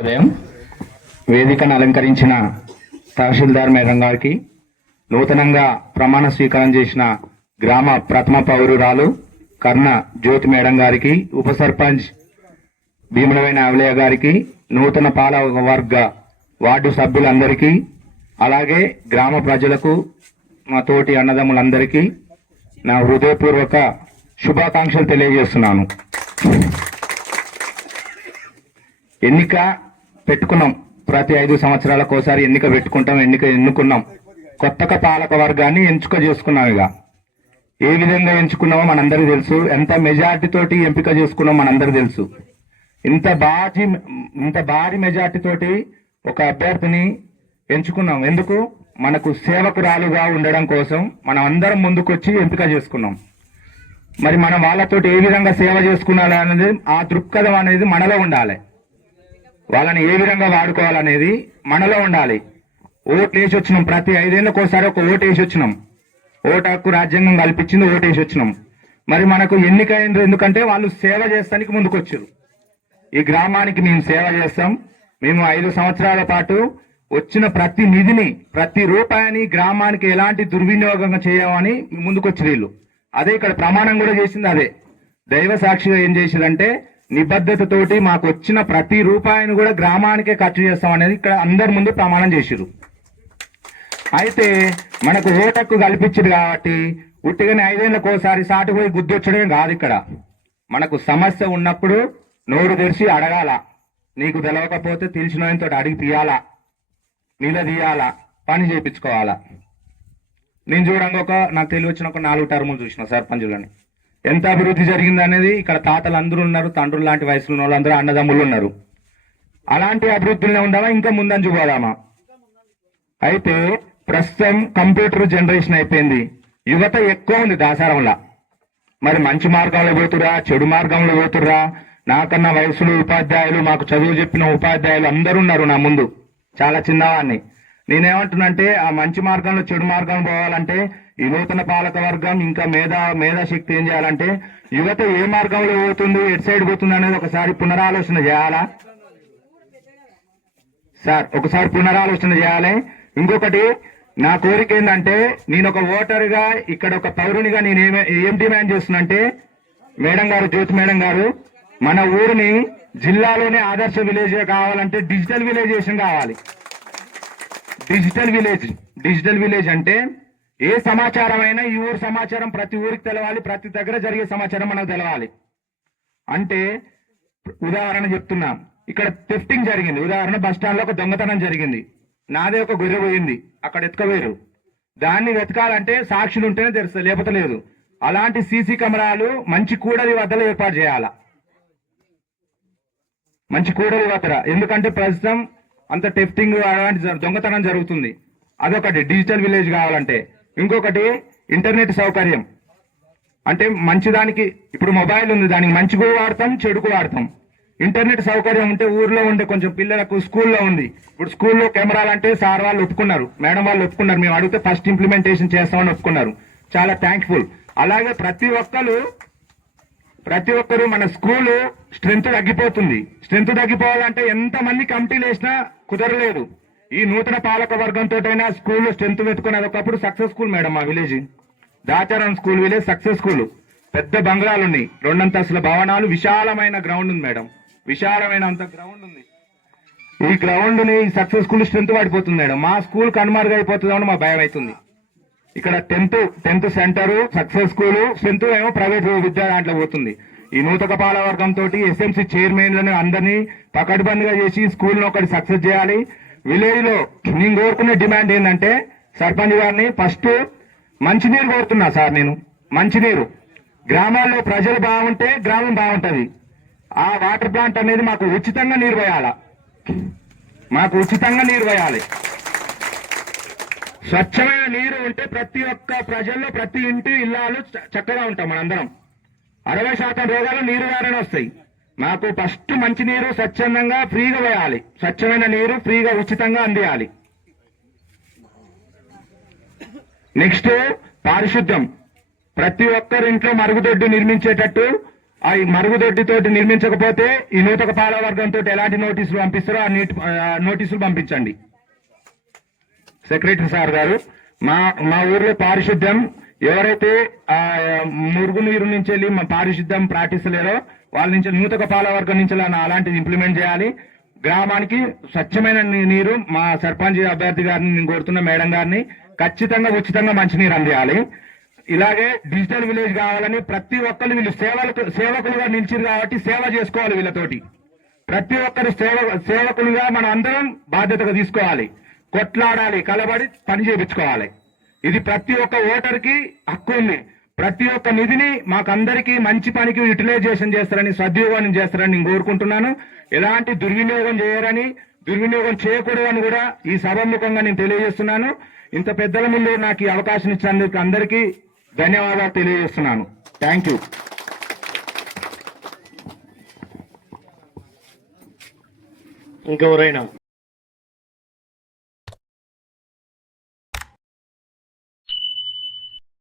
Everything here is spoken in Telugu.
ఉదయం వేదికను అలంకరించిన తహసీల్దార్ మేడం గారికి, నూతనంగా ప్రమాణ స్వీకారం చేసిన గ్రామ ప్రథమ పౌరురాలు కర్ణ జ్యోతి మేడం గారికి, ఉప సర్పంచ్ భీముడవైన ఆవలయ్య గారికి, నూతన పాలక వర్గ వార్డు సభ్యులందరికీ, అలాగే గ్రామ ప్రజలకు, మా తోటి అన్నదమ్ములందరికీ నా హృదయపూర్వక శుభాకాంక్షలు తెలియజేస్తున్నాను. ఎన్నిక పెట్టుకున్నాం, ప్రతి 5 సంవత్సరాలకు ఒకసారి ఎన్నిక పెట్టుకుంటాం. ఎన్నుకున్నాం, కొత్తగా పాలక వర్గాన్ని ఎంచుక చేసుకున్నాం. ఇక ఏ విధంగా ఎంచుకున్నామో మనందరికీ తెలుసు, ఎంత మెజార్టీ తోటి ఎంపిక చేసుకున్నామో మనందరికీ తెలుసు. ఇంత భారీ మెజార్టీ తోటి ఒక అభ్యర్థిని ఎంచుకున్నాం. ఎందుకు? మనకు సేవకురాలుగా ఉండడం కోసం మనం అందరం ముందుకొచ్చి ఎంపిక చేసుకున్నాం. మరి మనం వాళ్ళతోటి ఏ విధంగా సేవ చేసుకున్నాలనేది, ఆ దృక్పథం అనేది మనలో ఉండాలి. వాళ్ళని ఏ విధంగా వాడుకోవాలనేది మనలో ఉండాలి. ఓట్లు వేసి వచ్చినాం, ప్రతి 5 ఏళ్ళకి ఒకసారి ఒక ఓటు వేసి వచ్చినాం. ఓటు హక్కు రాజ్యాంగం కల్పించింది, ఓటు వేసి వచ్చినాం. మరి మనకు ఎన్నికైంది ఎందుకంటే వాళ్ళు సేవ చేస్తానికి ముందుకొచ్చారు. ఈ గ్రామానికి మేము సేవ చేస్తాం, మేము 5 సంవత్సరాల పాటు వచ్చిన ప్రతి నిధిని, ప్రతి రూపాయిని గ్రామానికి ఎలాంటి దుర్వినియోగంగా చేయమని ముందుకొచ్చి వీళ్ళు అదే ఇక్కడ ప్రమాణం కూడా చేసింది. అదే దైవ సాక్షిగా ఏం చేసిందంటే, నిబద్ధతతోటి మాకు వచ్చిన ప్రతి రూపాయిని కూడా గ్రామానికే ఖర్చు చేస్తాం అనేది ఇక్కడ అందరి ముందు ప్రమాణం చేసిరు. అయితే మనకు ఓటక్కు కల్పించింది కాబట్టి ఉట్టిగానే 5 ఏళ్ళకి ఒకసారి సాటు పోయి గుద్దొచ్చడమే కాదు. ఇక్కడ మనకు సమస్య ఉన్నప్పుడు నోరు తెరిచి అడగాల, నీకు తెలవకపోతే తెలిసినంతో అడిగి తీయాలా, నిలదీయాలా, పని చేయించుకోవాలా. నేను చూడంగా నాకు తెలివచ్చిన ఒక 4 టర్ములు చూసిన సర్పంచులని, ఎంత అభివృద్ధి జరిగింది అనేది. ఇక్కడ తాతలు అందరూ ఉన్నారు, తండ్రులు లాంటి వయసులో ఉన్న వాళ్ళందరూ అన్నదమ్ములు ఉన్నారు. అలాంటి అభివృద్ధిలో ఉందామా, ఇంకా ముందంజు పోదామా? అయితే ప్రస్తుతం కంప్యూటర్ జనరేషన్ అయిపోయింది, యువత ఎక్కువ ఉంది దాసారంలా. మరి మంచి మార్గంలో పోతురా, చెడు మార్గంలో పోతుర్రా? నాకన్నా వయసులో ఉపాధ్యాయులు, మాకు చదువు చెప్పిన ఉపాధ్యాయులు అందరూ ఉన్నారు నా ముందు, చాలా చిన్నవాడిని. నేనేమంటున్నంటే, ఆ మంచి మార్గంలో చెడు మార్గం పోవాలంటే ఈ నూతన పాలక వర్గం ఇంకా మేధాశక్తి ఏం చేయాలంటే, యువత ఏ మార్గంలో పోతుంది, ఎటు సైడ్ పోతుంది అనేది ఒకసారి పునరాలోచన చేయాలా సార్? ఒకసారి పునరాలోచన చేయాలి. ఇంకొకటి నా కోరిక ఏంటంటే, నేను ఒక ఓటర్గా, ఇక్కడ ఒక పౌరునిగా నేను ఏం డిమాండ్ చేస్తున్నంటే, మేడం గారు, జ్యోతి మేడం గారు, మన ఊరిని జిల్లాలోనే ఆదర్శ విలేజ్ కావాలంటే డిజిటల్ విలేజేషన్ కావాలి. డిజిటల్ విలేజ్ అంటే ఏ సమాచారం అయినా ఈ ఊరు సమాచారం ప్రతి ఊరికి తెలవాలి, ప్రతి దగ్గర జరిగే సమాచారం మనకు తెలవాలి. అంటే ఉదాహరణ చెప్తున్నా, ఇక్కడ థెఫ్టింగ్ జరిగింది. ఉదాహరణ, బస్ స్టాండ్ లో ఒక దొంగతనం జరిగింది, నాదే ఒక గొర్రె పోయింది, అక్కడ ఎత్తుకవేరు. దాన్ని వెతకాలంటే సాక్షులు ఉంటేనే తెలుస్తుంది, లేకపోతే లేదు. అలాంటి సీసీ కెమెరాలు మంచి కూడలి వద్దలో ఏర్పాటు చేయాలా, మంచి కూడలి వద్దర. ఎందుకంటే ప్రస్తుతం అంత టెఫ్టింగ్, అలాంటి దొంగతనం జరుగుతుంది. అదొకటి డిజిటల్ విలేజ్ కావాలంటే. ఇంకొకటి ఇంటర్నెట్ సౌకర్యం. అంటే మంచిదానికి, ఇప్పుడు మొబైల్ ఉంది, దానికి మంచిగా వాడతాం, చెడుకు వాడతాం. ఇంటర్నెట్ సౌకర్యం ఉంటే ఊర్లో ఉండే కొంచెం పిల్లలకు, స్కూల్లో ఉంది. ఇప్పుడు స్కూల్లో కెమెరాలు అంటే సార్ వాళ్ళు ఒప్పుకున్నారు, మేడం వాళ్ళు ఒప్పుకున్నారు, మేము అడిగితే ఫస్ట్ ఇంప్లిమెంటేషన్ చేస్తామని ఒప్పుకున్నారు. చాలా థ్యాంక్ఫుల్. అలాగే ప్రతి ఒక్కరు మన స్కూలు స్ట్రెంత్ తగ్గిపోతుంది. స్ట్రెంత్ తగ్గిపోవాలంటే ఎంతమంది కమిటీలు వేసినా కుదరలేదు. ఈ నూతన పాలక వర్గంతో అయినా స్కూల్లో స్ట్రెంత్ పెట్టుకున్నది. ఒకప్పుడు సక్సెస్ స్కూల్ మేడం మా village, Dacharam school village success school. పెద్ద బంగ్లాలు ఉన్నాయి, 2 అంతస్తుల భవనాలు, విశాలమైన గ్రౌండ్ ఉంది మేడం, విశాలమైన అంత గ్రౌండ్ ఉంది. ఈ గ్రౌండ్ ని సక్సెస్ స్కూల్ స్ట్రెంత్ పడిపోతుంది మేడం. మా స్కూల్ కనుమరుగు అయిపోతుందని మా భయం అవుతుంది. ఇక్కడ 10th centre success school strength ఏమో ప్రైవేట్ విద్యా దాంట్లో పోతుంది. ఈ నూతన పాలక వర్గంతో ఎస్ఎంసీ చైర్మన్లను అందరినీ పకడ్బందీగా చేసి స్కూల్ ఒకటి సక్సెస్ చేయాలి. విలేజ్ లో నేను కోరుకునే డిమాండ్ ఏంటంటే, సర్పంచ్ గారిని ఫస్ట్ మంచినీరు కోరుతున్నా సార్. నేను మంచినీరు, గ్రామాల్లో ప్రజలు బాగుంటే గ్రామం బాగుంటది. ఆ వాటర్ ప్లాంట్ అనేది మాకు ఉచితంగా నీరు పోయాలి. స్వచ్ఛమైన నీరు ఉంటే ప్రతి ఒక్క ప్రజల్లో, ప్రతి ఇంటి ఇల్లాలు చక్కగా ఉంటాం మనందరం. 60% రోగాలు నీరు ద్వారానే వస్తాయి. మాకు ఫస్ట్ మంచి నీరు స్వచ్ఛందంగా ఫ్రీగా పోయాలి, స్వచ్ఛమైన నీరు ఫ్రీగా ఉచితంగా అందియాలి. నెక్స్ట్ పారిశుద్ధ్యం. ప్రతి ఒక్కరింట్లో మరుగుదొడ్డి నిర్మించేటట్టు ఆ ఈ మరుగుదొడ్డితోటి నిర్మించకపోతే ఈ నూతక పాల వర్గంతో ఎలాంటి నోటీసులు పంపిస్తారో ఆ నోటీసులు పంపించండి. సెక్రటరీ సార్ గారు, మా ఊర్లో పారిశుద్ధ్యం ఎవరైతే మురుగునీరు నుంచి వెళ్ళి మా పారిశుద్ధ్యం పాటిస్తలేరో వాళ్ళ నుంచి నూతక పాల వర్గం నుంచి అలాంటిది ఇంప్లిమెంట్ చేయాలి. గ్రామానికి స్వచ్ఛమైన నీరు మా సర్పంచ్ అభ్యర్థి గారిని నేను కోరుతున్న మేడం గారిని ఖచ్చితంగా ఉచితంగా మంచినీరు అందియాలి. ఇలాగే డిజిటల్ విలేజ్ కావాలని ప్రతి ఒక్కరు వీళ్ళు సేవకులుగా నిలిచిరు కాబట్టి సేవ చేసుకోవాలి. వీళ్ళతోటి ప్రతి ఒక్కరు సేవకులుగా మనం అందరం బాధ్యతగా తీసుకోవాలి, కొట్లాడాలి, కలబడి పని చేయించుకోవాలి. ఇది ప్రతి ఒక్క ఓటర్కి హక్కు ఉంది. ప్రతి ఒక్క నిధిని మాకందరికీ మంచి పనికి యూటిలైజేషన్ చేస్తారని, సద్వినియోగం చేస్తారని నేను కోరుకుంటున్నాను. ఎలాంటి దుర్వినియోగం చేయరని, దుర్వినియోగం చేయకూడదని కూడా ఈ సభాముఖంగా నేను తెలియజేస్తున్నాను. ఇంత పెద్దల ముందు నాకు ఈ అవకాశం ఇచ్చినందుకు అందరికీ ధన్యవాదాలు తెలియజేస్తున్నాను. Thank you. ఇంకెవరైనా